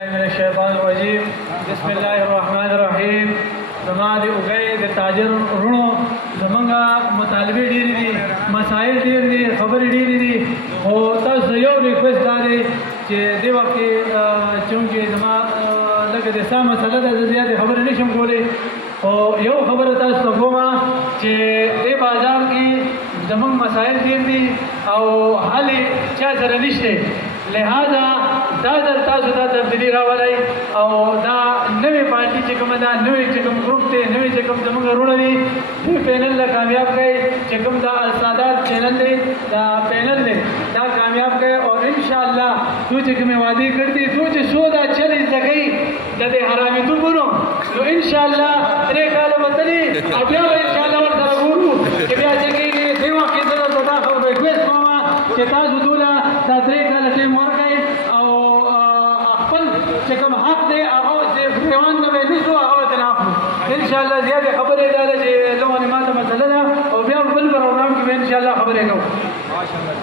من الشیطان الرجیم بسم الله الرحمن الرحیم. زما د اوږې د تاجر وروڼو زمونږه مطالبې ډېرې دي، مسایل ډېر دي، خبرې ډېرې دي، خو تاسو ته یو ریکویسټ دا دی چې دې وخت کې چونکې زما لکه د سا مسله ده، زه زیاتې خبرې نه شم کولی، خو یو خبره تاسو ته کومه چې دې بازار کې زمونږ مسایل ډېر دي او حل چا سره نشته، لہذا دا ځل تاسو ته تبدیلي راولئ او دا نوې پارټي چې کومه ده، نوې چې کوم ګروپ دی، نوې چې کوم زموږ وروڼه دي، دې پینل له کامیاب کړئ. چې کوم دا السادات چینل دی، دا پینل دی، دا کامیاب کړئ اور انشاءالله تو چې کومې وعدې کړې دي، تو چې څو دا چلې زده کوي د دې حرامیتوبونو، نو انشاءالله 3 کاله به تلي او بیا به انشاءالله ورسره ګورو چې بیا چې کېږي. دې وخت کې زه درته دا ریکویسټ کوم چې تاسو دوله دا 3 کاله ټایم ورکړئ او خپل چې کوم حق دی هغه چې ګریوان نه به نیسو، هغه ورته نه اخلو. انشاءالله زیاتې خبرې دا ده چې لغونې ماته مسله ده او بیا بل پروګرام کې به انشاءالله خبرې کوو. ماشاءالله